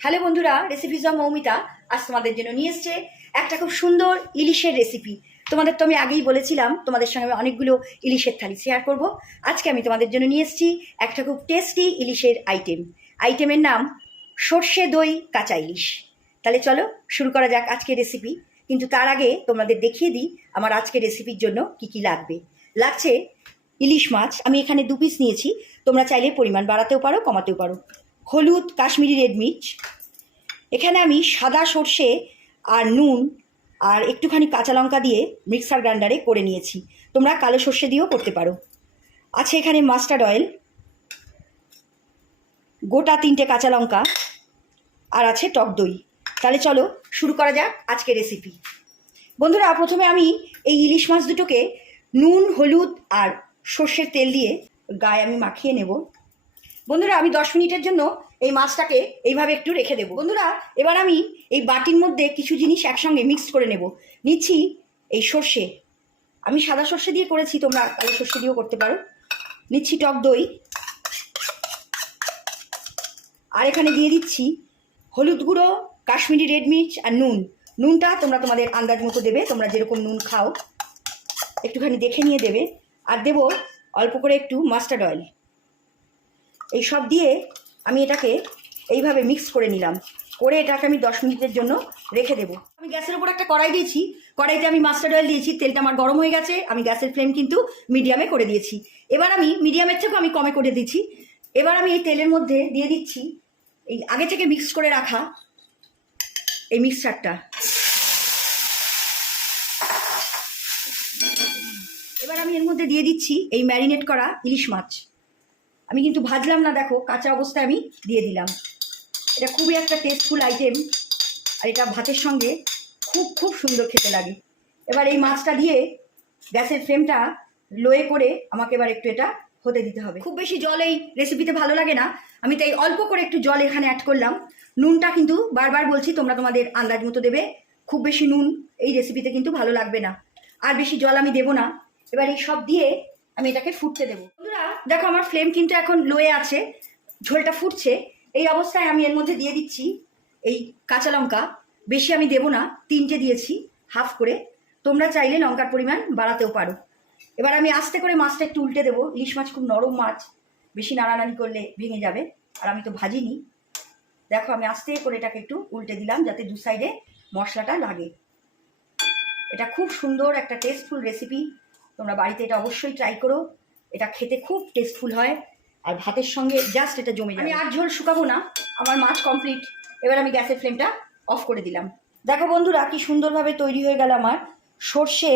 Hello বন্ধুরা, recipes of Moumita আজ তোমাদের জন্য নিয়ে এসছে একটা খুব সুন্দর ইলিশের রেসিপি। তোমাদের তো আমি আগেই বলেছিলাম তোমাদের সঙ্গে আমি অনেকগুলো ইলিশের থালি শেয়ার করব। আজকে আমি তোমাদের জন্য নিয়ে এসেছি একটা খুব টেস্টি ইলিশের আইটেমের নাম সর্ষে দই কাঁচা ইলিশ। তাহলে চলো শুরু করা যাক আজকের রেসিপি। কিন্তু তার আগে তোমাদের দেখিয়ে দিই আমার আজকের রেসিপির জন্য কি কি লাগছে। ইলিশ মাছ আমি এখানে 2 পিস নিয়েছি, তোমরা চাইলে পরিমাণ বাড়াতেও পারো কমাতেও পারো। হলুদ, কাশ্মীরি রেড মির্চ, এখানে আমি সাদা সর্ষে আর নুন আর একটুখানি কাঁচা লঙ্কা দিয়ে মিক্সার গ্রাইন্ডারে করে নিয়েছি, তোমরা কালো সর্ষে দিয়েও করতে পারো। আছে এখানে মাস্টার্ড অয়েল, গোটা 3টে কাঁচা লঙ্কা, আর আছে টক দই। তাহলে চলো শুরু করা যাক আজকের রেসিপি। বন্ধুরা, প্রথমে আমি এই ইলিশ মাছ দুটোকে নুন, হলুদ আর সর্ষের তেল দিয়ে গায়ে আমি মাখিয়ে নেব। বন্ধুরা, আমি 10 মিনিটের জন্য এই মাছটাকে এইভাবে একটু রেখে দেবো। বন্ধুরা, এবার আমি এই বাটির মধ্যে কিছু জিনিস একসঙ্গে মিক্সড করে নেব। নিচ্ছি এই সর্ষে, আমি সাদা সর্ষে দিয়ে করেছি, তোমরা কালো সর্ষে দিয়েও করতে পারো। নিচ্ছি টক দই, আর এখানে দিয়ে দিচ্ছি হলুদ গুঁড়ো, কাশ্মীরি রেড মির্চ আর নুনটা তোমরা তোমাদের আন্দাজ মতো দেবে, তোমরা যেরকম নুন খাও একটুখানি দেখে নিয়ে দেবে। আর দেবো অল্প করে একটু মাস্টার্ড অয়েল। এই সব দিয়ে আমি এটাকে এইভাবে মিক্স করে নিলাম, করে এটাকে আমি 10 মিনিটের জন্য রেখে দেবো। আমি গ্যাসের উপর একটা কড়াই দিয়েছি, কড়াইতে আমি মাস্টার্ড অয়েল দিয়েছি, তেলটা আমার গরম হয়ে গেছে, আমি গ্যাসের ফ্লেম কিন্তু মিডিয়ামে করে দিয়েছি। এবার আমি মিডিয়ামের থেকেও আমি কমে করে দিচ্ছি। এবার আমি এই তেলের মধ্যে দিয়ে দিচ্ছি এই আগে থেকে মিক্স করে রাখা এই মিক্সচারটা। এবার আমি এর মধ্যে দিয়ে দিচ্ছি এই ম্যারিনেট করা ইলিশ মাছ। আমি কিন্তু ভাজলাম না, দেখো কাঁচা অবস্থায় আমি দিয়ে দিলাম। এটা খুবই একটা টেস্টফুল আইটেম, আর এটা ভাতের সঙ্গে খুব সুন্দর খেতে লাগে। এবার এই মাছটা দিয়ে গ্যাসের ফ্লেমটা লোয়ে করে আমাকে এবার একটু এটা হতে দিতে হবে। খুব বেশি জল এই রেসিপিতে ভালো লাগে না, আমি তাই অল্প করে একটু জল এখানে অ্যাড করলাম। নুনটা কিন্তু বারবার বলছি তোমরা তোমাদের আন্দাজ মতো দেবে, খুব বেশি নুন এই রেসিপিতে কিন্তু ভালো লাগবে না, আর বেশি জল আমি দেবো না। এবার এই সব দিয়ে আমি এটাকে ফুটতে দেবো। বন্ধুরা দেখো, আমার ফ্লেম কিন্তু এখন লোয়ে আছে, ঝোলটা ফুটছে। এই অবস্থায় আমি এর মধ্যে দিয়ে দিচ্ছি এই কাঁচা লঙ্কা। বেশি আমি দেবো না, 3টে দিয়েছি হাফ করে, তোমরা চাইলে লঙ্কার পরিমাণ বাড়াতেও পারো। এবার আমি আস্তে করে মাছটা একটু উল্টে দেবো। ইলিশ মাছ খুব নরম মাছ, বেশি নাড়ানাড়ি করলে ভেঙে যাবে, আর আমি তো ভাজিনি। দেখো আমি আস্তে করে এটাকে একটু উল্টে দিলাম যাতে 2 সাইডে মশলাটা লাগে। এটা খুব সুন্দর একটা টেস্টফুল রেসিপি, তোমরা বাড়িতে এটা অবশ্যই ট্রাই করো। এটা খেতে খুব টেস্টফুল হয়, আর ভাতের সঙ্গে জাস্ট এটা জমে যাবে। আমি আর ঝোল শুকাবো না, আমার মাছ কমপ্লিট। এবার আমি গ্যাসের ফ্লেমটা অফ করে দিলাম। দেখো বন্ধুরা, কি সুন্দরভাবে তৈরি হয়ে গেল আমার সর্ষে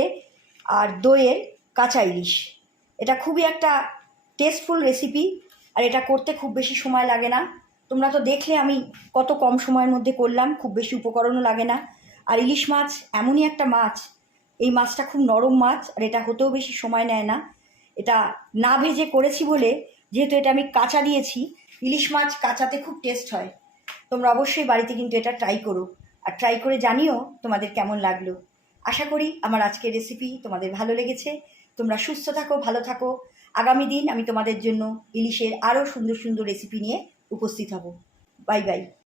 আর দইয়ের কাঁচা ইলিশ। এটা খুবই একটা টেস্টফুল রেসিপি, আর এটা করতে খুব বেশি সময় লাগে না। তোমরা তো দেখলে আমি কত কম সময়ের মধ্যে করলাম, খুব বেশি উপকরণও লাগে না। আর ইলিশ মাছ এমনই একটা মাছ, এই মাছটা খুব নরম মাছ, আর এটা হতেও বেশি সময় নেয় না। এটা না ভেজে করেছি বলে, যেহেতু এটা আমি কাঁচা দিয়েছি, ইলিশ মাছ কাঁচাতে খুব টেস্ট হয়। তোমরা অবশ্যই বাড়িতে কিন্তু এটা ট্রাই করো, আর ট্রাই করে জানিও তোমাদের কেমন লাগলো। আশা করি আমার আজকের রেসিপি তোমাদের ভালো লেগেছে। তোমরা সুস্থ থাকো, ভালো থাকো। আগামী দিন আমি তোমাদের জন্য ইলিশের আরও সুন্দর সুন্দর রেসিপি নিয়ে উপস্থিত হব। Bye bye.